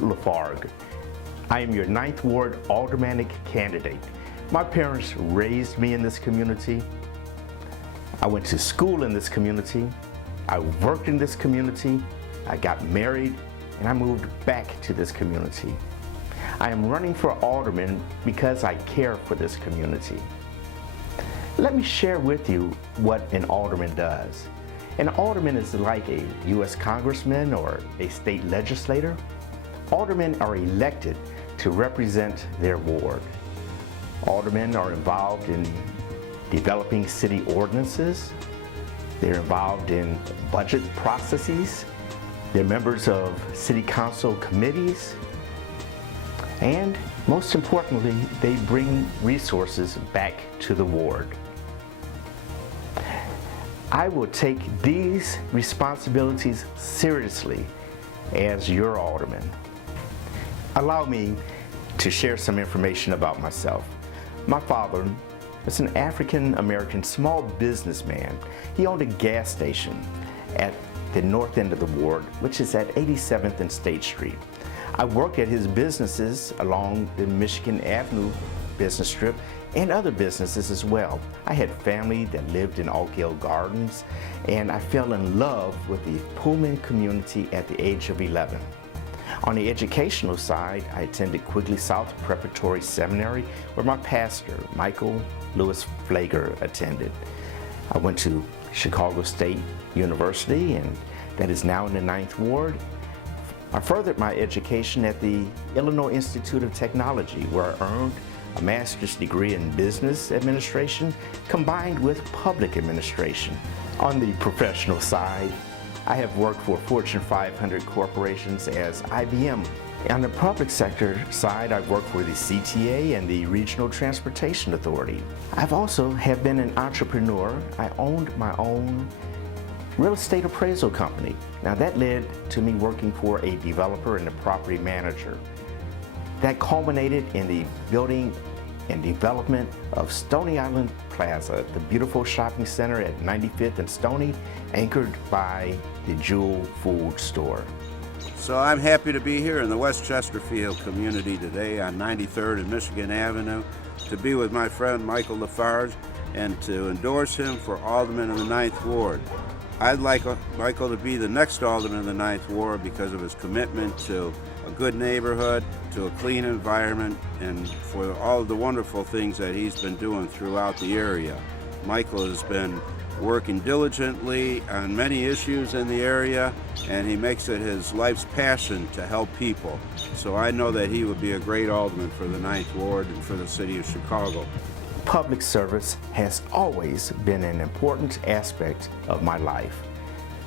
LaFargue. I am your 9th Ward Aldermanic candidate. My parents raised me in this community. I went to school in this community. I worked in this community. I got married and I moved back to this community. I am running for alderman because I care for this community. Let me share with you what an alderman does. An alderman is like a U.S. congressman or a state legislator. Aldermen are elected to represent their ward. Aldermen are involved in developing city ordinances. They're involved in budget processes. They're members of city council committees. And most importantly, they bring resources back to the ward. I will take these responsibilities seriously as your alderman. Allow me to share some information about myself. My father was an African-American small businessman. He owned a gas station at the north end of the ward, which is at 87th and State Street. I worked at his businesses along the Michigan Avenue business strip and other businesses as well. I had family that lived in Oak Hill Gardens, and I fell in love with the Pullman community at the age of 11. On the educational side, I attended Quigley South Preparatory Seminary, where my pastor, Michael Lewis Flager, attended. I went to Chicago State University, and that is now in the 9th Ward. I furthered my education at the Illinois Institute of Technology, where I earned a master's degree in business administration combined with public administration. On the professional side, I have worked for Fortune 500 corporations as IBM. On the public sector side, I've worked for the CTA and the Regional Transportation Authority. I've also have been an entrepreneur. I owned my own real estate appraisal company. Now that led to me working for a developer and a property manager. That culminated in the building and development of Stony Island Plaza, the beautiful shopping center at 95th and Stony, anchored by the Jewel Food Store. So I'm happy to be here in the West Chesterfield community today on 93rd and Michigan Avenue to be with my friend Michael LaFargue and to endorse him for Alderman in the 9th Ward. I'd like Michael to be the next Alderman in the 9th Ward because of his commitment to a good neighborhood, to a clean environment, and for all of the wonderful things that he's been doing throughout the area. Michael has been working diligently on many issues in the area, and he makes it his life's passion to help people. So I know that he would be a great alderman for the 9th Ward and for the city of Chicago. Public service has always been an important aspect of my life.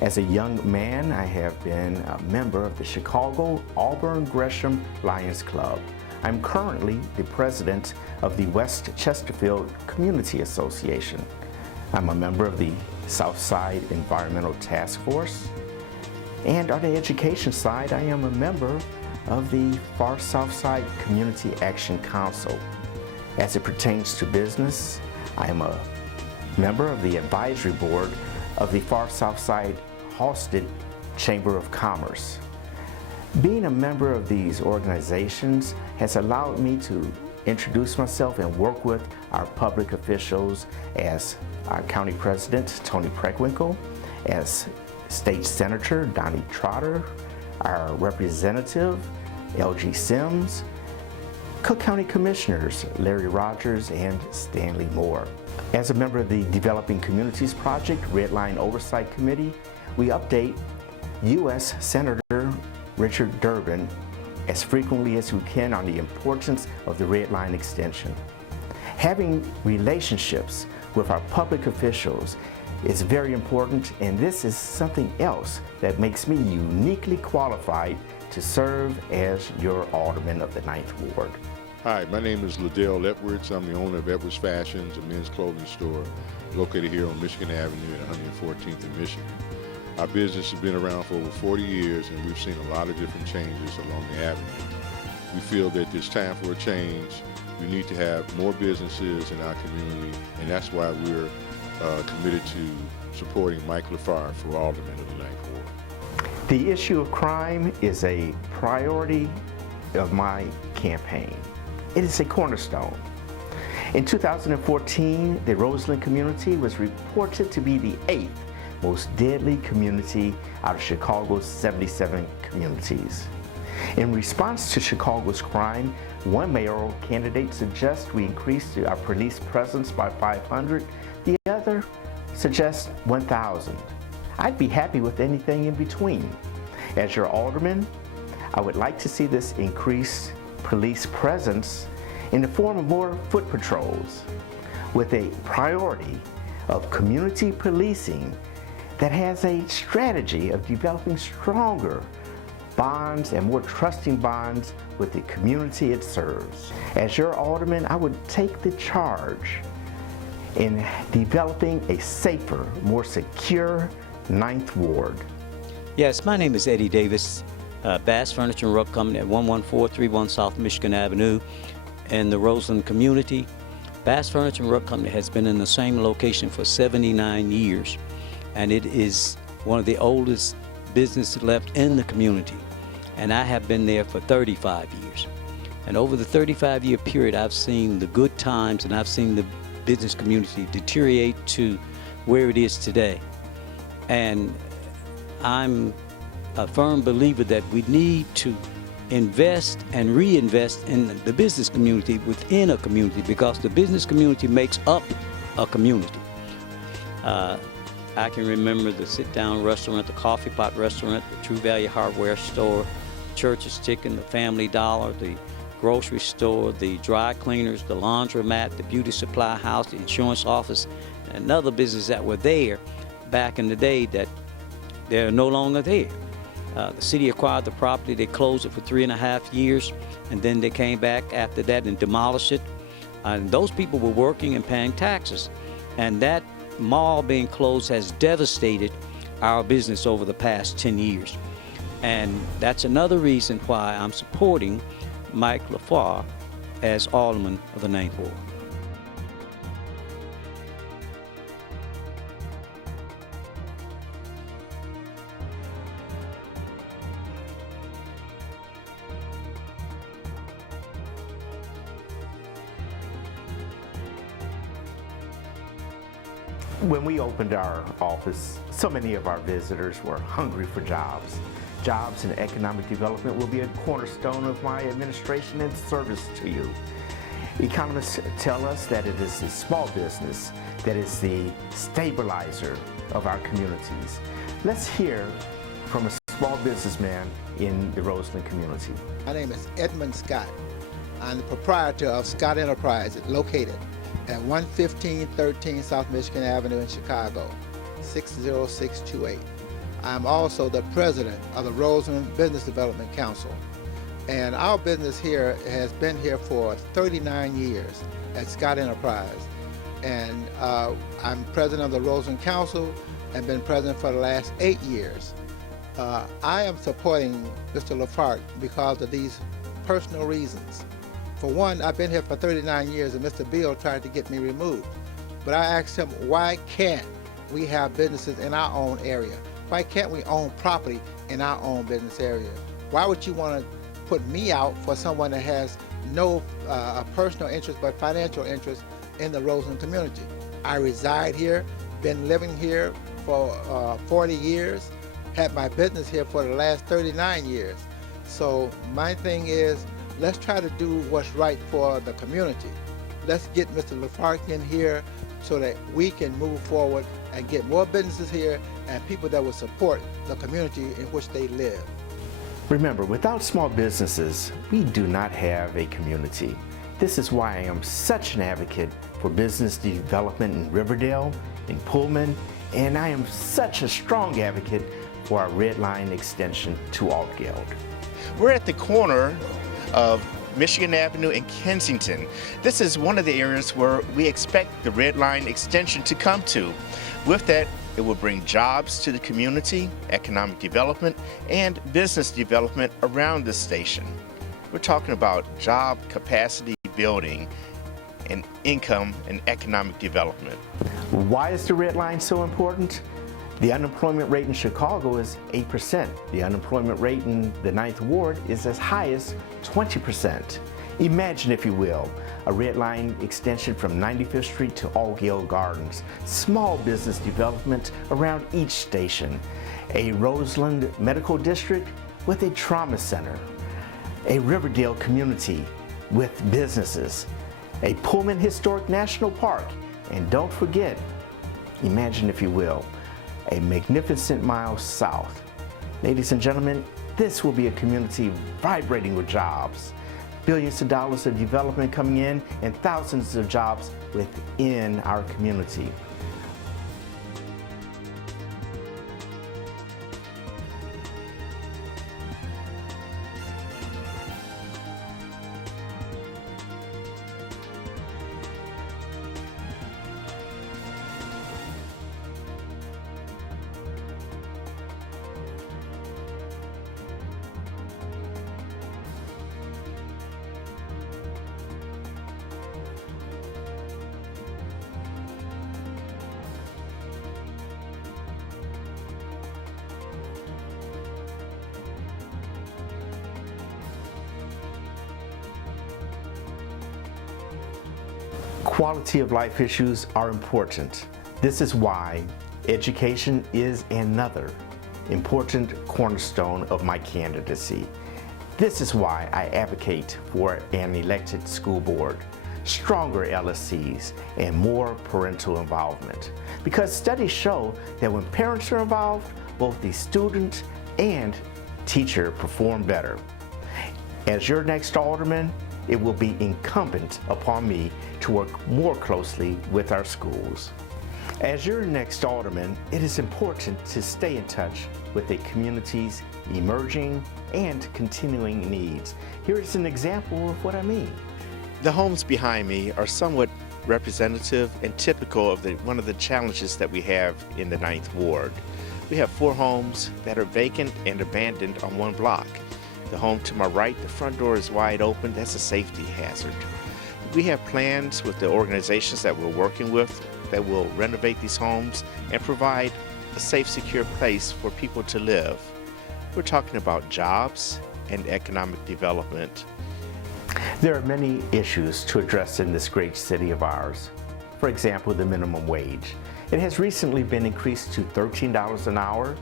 As a young man, I have been a member of the Chicago Auburn Gresham Lions Club. I'm currently the president of the West Chesterfield Community Association. I'm a member of the Southside Environmental Task Force. And on the education side, I am a member of the Far Southside Community Action Council. As it pertains to business, I am a member of the advisory board of the Far Southside Halsted Chamber of Commerce. Being a member of these organizations has allowed me to introduce myself and work with our public officials as our county president, Tony Preckwinkle, as state senator, Donnie Trotter, our representative, L.G. Sims, Cook County Commissioners, Larry Rogers and Stanley Moore. As a member of the Developing Communities Project Red Line Oversight Committee, we update U.S. Senator Richard Durbin as frequently as we can on the importance of the Red Line extension. Having relationships with our public officials is very important, and this is something else that makes me uniquely qualified to serve as your Alderman of the 9th Ward. Hi, my name is Liddell Edwards. I'm the owner of Edwards Fashions, a men's clothing store located here on Michigan Avenue at 114th in Michigan. Our business has been around for over 40 years, and we've seen a lot of different changes along the avenue. We feel that it's time for a change. We need to have more businesses in our community, and that's why we're committed to supporting Mike LaFargue for Alderman of the 9th Ward. The issue of crime is a priority of my campaign. It is a cornerstone. In 2014, the Roseland community was reported to be the 8th most deadly community out of Chicago's 77 communities. In response to Chicago's crime, one mayoral candidate suggests we increase our police presence by 500. The other suggests 1,000. I'd be happy with anything in between. As your alderman, I would like to see this increased police presence in the form of more foot patrols, with a priority of community policing that has a strategy of developing stronger bonds and more trusting bonds with the community it serves. As your alderman, I would take the charge in developing a safer, more secure 9th Ward. Yes, my name is Eddie Davis, Bass Furniture and Rug Company at 11431 South Michigan Avenue in the Roseland community. Bass Furniture and Rug Company has been in the same location for 79 years, and it is one of the oldest businesses left in the community. And I have been there for 35 years. And over the 35-year period, I've seen the good times and I've seen the business community deteriorate to where it is today. And I'm a firm believer that we need to invest and reinvest in the business community within a community, because the business community makes up a community. I can remember the sit-down restaurant, the coffee pot restaurant, the True Value Hardware store, Church's Chicken, the Family Dollar, the grocery store, the dry cleaners, the laundromat, the beauty supply house, the insurance office, and other businesses that were there back in the day that they're no longer there. The city acquired the property, they closed it for 3.5 years, and then they came back after that and demolished it. And those people were working and paying taxes. And that mall being closed has devastated our business over the past 10 years. And that's another reason why I'm supporting Mike LaFargue as Alderman of the 9th Ward. When we opened our office, so many of our visitors were hungry for jobs. Jobs and economic development will be a cornerstone of my administration and service to you. Economists tell us that it is the small business that is the stabilizer of our communities. Let's hear from a small businessman in the Roseland community. My name is Edmund Scott. I'm the proprietor of Scott Enterprises, located at 11513 South Michigan Avenue in Chicago, 60628. I'm also the president of the Roseland Business Development Council. And our business here has been here for 39 years at Scott Enterprise. And I'm president of the Roseland Council and been president for the last 8 years. I am supporting Mr. LaFargue because of these personal reasons. For one, I've been here for 39 years and Mr. Bill tried to get me removed. But I asked him, why can't we have businesses in our own area? Why can't we own property in our own business area? Why would you want to put me out for someone that has no personal interest but financial interest in the Roseland community? I reside here, been living here for 40 years, had my business here for the last 39 years. So my thing is, let's try to do what's right for the community. Let's get Mr. LaFargue in here so that we can move forward and get more businesses here and people that will support the community in which they live. Remember, without small businesses, we do not have a community. This is why I am such an advocate for business development in Riverdale, in Pullman, and I am such a strong advocate for our Red Line extension to Altgeld. We're at the corner of Michigan Avenue and Kensington. This is one of the areas where we expect the Red Line extension to come to. With that, it will bring jobs to the community, economic development, and business development around the station. We're talking about job capacity building and income and economic development. Why is the Red Line so important? The unemployment rate in Chicago is 8%. The unemployment rate in the 9th Ward is as high as 20%. Imagine, if you will, a Red Line extension from 95th Street to Altgeld Gardens, small business development around each station, a Roseland Medical District with a trauma center, a Riverdale community with businesses, a Pullman Historic National Park, and don't forget, imagine, if you will, a magnificent mile south. Ladies and gentlemen, this will be a community vibrating with jobs, billions of dollars of development coming in, and thousands of jobs within our community. Quality of life issues are important. This is why education is another important cornerstone of my candidacy. This is why I advocate for an elected school board, stronger LSCs, and more parental involvement. Because studies show that when parents are involved, both the student and teacher perform better. As your next alderman, it will be incumbent upon me to work more closely with our schools. As your next alderman, it is important to stay in touch with the community's emerging and continuing needs. Here is an example of what I mean. The homes behind me are somewhat representative and typical of one of the challenges that we have in the 9th Ward. We have 4 homes that are vacant and abandoned on one block. The home to my right, the front door is wide open. That's a safety hazard. We have plans with the organizations that we're working with that will renovate these homes and provide a safe, secure place for people to live. We're talking about jobs and economic development. There are many issues to address in this great city of ours. For example, the minimum wage. It has recently been increased to $13 an hour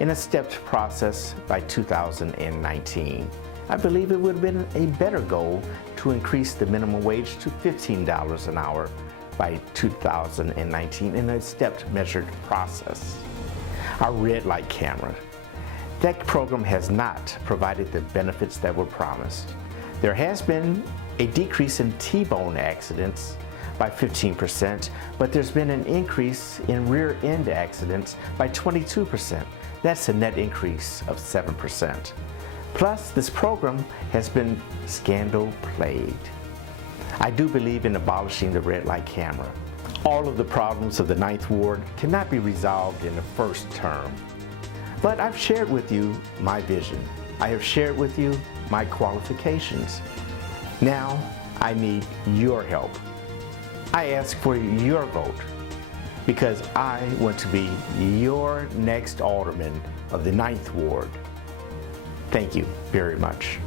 in a stepped process by 2019. I believe it would have been a better goal to increase the minimum wage to $15 an hour by 2019 in a stepped measured process. Our red light camera. That program has not provided the benefits that were promised. There has been a decrease in T-bone accidents by 15%, but there's been an increase in rear end accidents by 22%. That's a net increase of 7%. Plus, this program has been scandal-plagued. I do believe in abolishing the red light camera. All of the problems of the 9th Ward cannot be resolved in the first term. But I've shared with you my vision. I have shared with you my qualifications. Now, I need your help. I ask for your vote because I want to be your next alderman of the 9th Ward. Thank you very much.